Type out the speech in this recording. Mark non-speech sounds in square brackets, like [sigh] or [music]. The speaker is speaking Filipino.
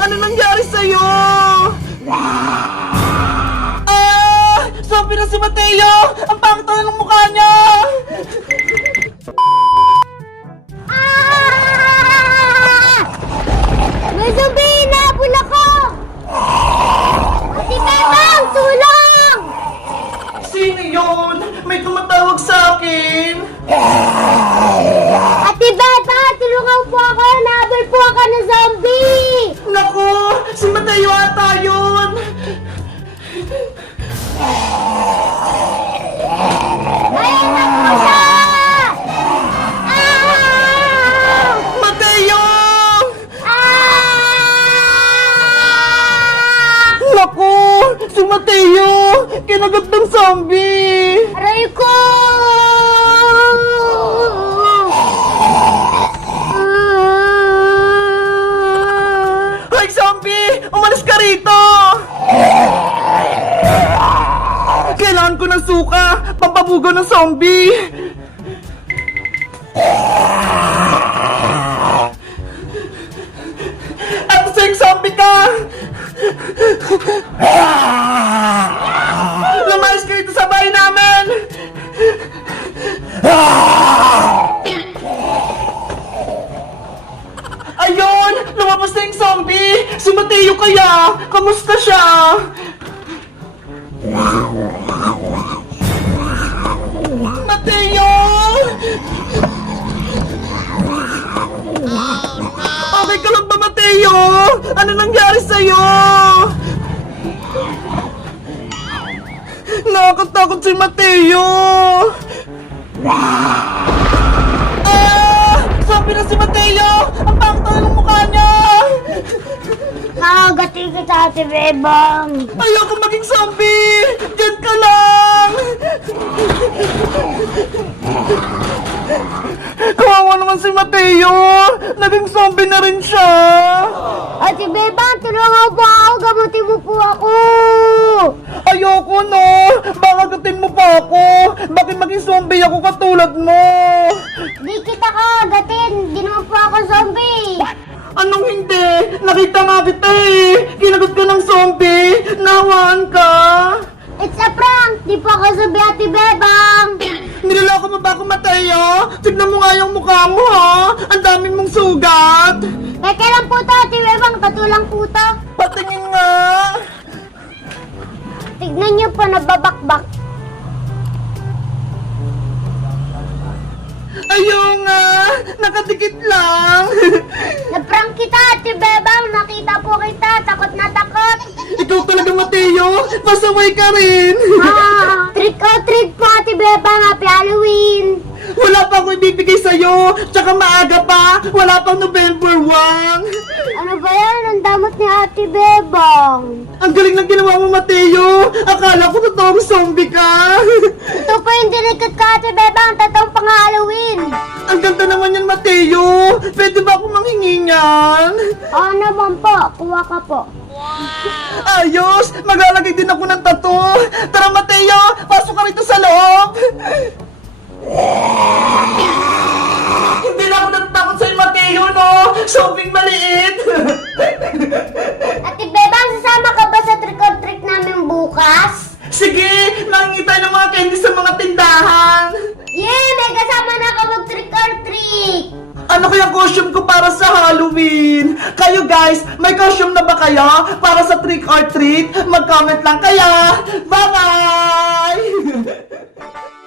Ano nangyari sa'yo? Ah! Zombie na si Mateo! Ang pangit na ng mukha niya! Ah! May zombie! Nahabol ako! Ate Bebang! Tulong! Sino yun? May tumatawag sa akin! Ate Bebang! Tulungan po ako! Ako Naku! Si Mateo ata yun! Mateo! Ah! Naku! Si Mateo! Kinagat ng zombie! Aray ko! Hoy, zombie! Umalis ka rito! Kailangan ko ng suka! Pampabugo ng zombie! At sing zombie ka! Lumayas ka dito sa bahay namin! Ayun! Lumabas na yung zombie! Si Mateo kaya! Kamusta siya? Mateo! Okay ka lang ba, Mateo? Ano nangyari sa'yo? Nakakatakot si Mateo! Nakagating kita, Ate Bebang! Ayoko maging zombie! Diyan ka lang! Kawawa naman si Mateo! Naging zombie na rin siya! Ate Bebang, tulungan po ako! Gamutin mo po ako! Ayoko no! Baka gatin mo pa ako! Bakit maging zombie ako katulad mo? Di kita kagatin! Di naman po ako zombie! Anong hindi? Nakita nga kita eh! Kinagot ka ng zombie! Nawaan ka! It's a prank! Di po ako zombie, Ate Bebang! [clears throat] Niloloko mo ba ako, Mateo? Tignan mo nga yung mukha mo, ha? Ang daming mong sugat! Teka lang po to, Ate Bebang! Katulang po to! Patingin nga! Tignan niyo po, nababakbak. Ayaw nga! Nakadikit lang! Na-prank kita, Ate Bebang! Nakita po kita! Takot na takot! Ikaw talaga, Pasaway ka rin! [laughs] Ah, trick or treat po, Ate Bebang! Happy Halloween! Wala pa ako ibibigay sa'yo! Tsaka maaga pa! Wala pang November 1! Ano ba yan? Ang damot ni Ate Bebang! Ang galing ng ginawa mo, Mateo! Akala ko totoong zombie ka! [laughs] Ito po yung dinikat ko, Ate Bebang! Totoong pang Halloween! Ang ganda naman yan, Mateo! Pwede ba ako manghingi niyan? Oo naman po, kuha ka po. Ayos! Maglalagay din ako ng tattoo! Tara, Mateo! Pasok ka rito sa loob! Hindi na ako natatakot sa'yo, Mateo, no? Sobrang maliit! Ate Bebang, sasama ka ba sa trick or treat namin bukas? Sige! Nangingi tayo ng mga candy sa mga tindahan! Ano kaya costume ko para sa Halloween? Kayo guys, may costume na ba kayo para sa trick or treat? Mag-comment lang kaya. Bye-bye! [laughs]